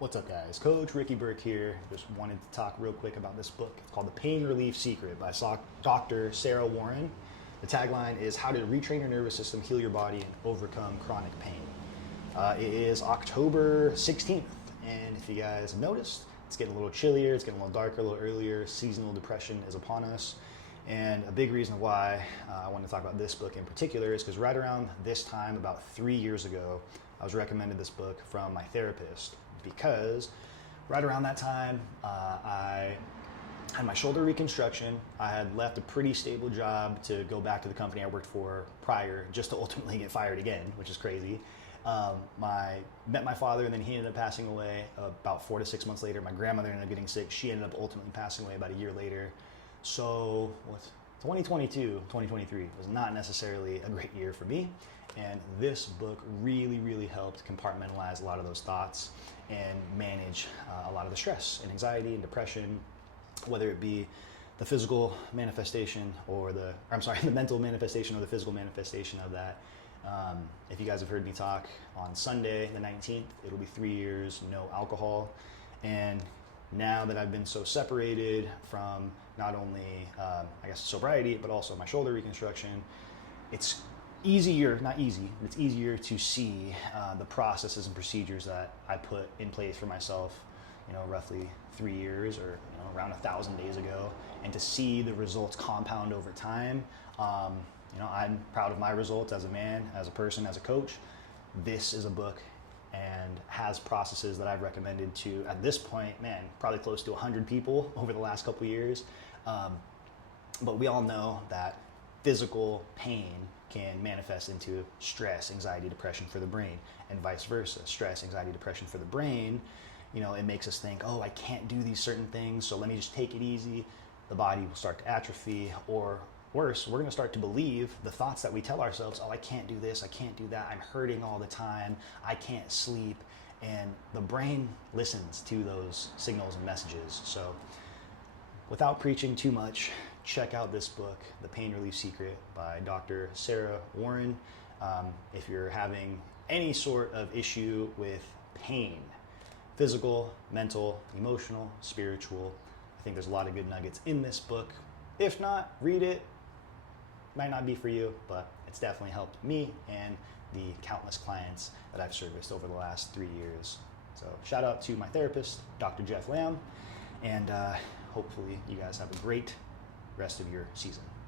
What's up, guys? Coach Ricky Burke here. Just wanted to talk real quick about this book. It's called The Pain Relief Secret by Dr. Sarah Warren. The tagline is How to Retrain Your Nervous System, Heal Your Body, and Overcome Chronic Pain. It is October 16th, and if you guys have noticed, it's getting a little chillier, it's getting a little darker, a little earlier. Seasonal depression is upon us. And a big reason why I want to talk about this book in particular is because right around this time, about 3 years ago, I was recommended this book from my therapist because right around that time, I had my shoulder reconstruction. I had left a pretty stable job to go back to the company I worked for prior, just to ultimately get fired again, which is crazy. Met my father, and then he ended up passing away about 4 to 6 months later. My grandmother ended up getting sick. She ended up ultimately passing away about a year later. So 2023 was not necessarily a great year for me. And this book really helped compartmentalize a lot of those thoughts and manage a lot of the stress and anxiety and depression, whether it be the physical manifestation or the mental manifestation or the physical manifestation of that. If you guys have heard me talk on Sunday, the 19th, it'll be 3 years, no alcohol. And now that I've been so separated from not only, sobriety, but also my shoulder reconstruction, it's easier to see the processes and procedures that I put in place for myself, roughly 3 years or around 1,000 days ago, and to see the results compound over time. I'm proud of my results as a man, as a person, as a coach. This is a book and has processes that I've recommended to, at this point, probably close to 100 people over the last couple of years. But we all know that physical pain can manifest into stress, anxiety, depression for the brain, and vice versa. Stress, anxiety, depression for the brain, it makes us think, oh, I can't do these certain things, so let me just take it easy. The body will start to atrophy, or worse, we're going to start to believe the thoughts that we tell ourselves, oh, I can't do this, I can't do that, I'm hurting all the time, I can't sleep. And the brain listens to those signals and messages. So without preaching too much, check out this book, The Pain Relief Secret by Dr. Sarah Warren. If you're having any sort of issue with pain, physical, mental, emotional, spiritual, I think there's a lot of good nuggets in this book. If not, read it. Might not be for you, but it's definitely helped me and the countless clients that I've serviced over the last 3 years. So shout out to my therapist, Dr. Jeff Lamb, and hopefully you guys have a great rest of your season.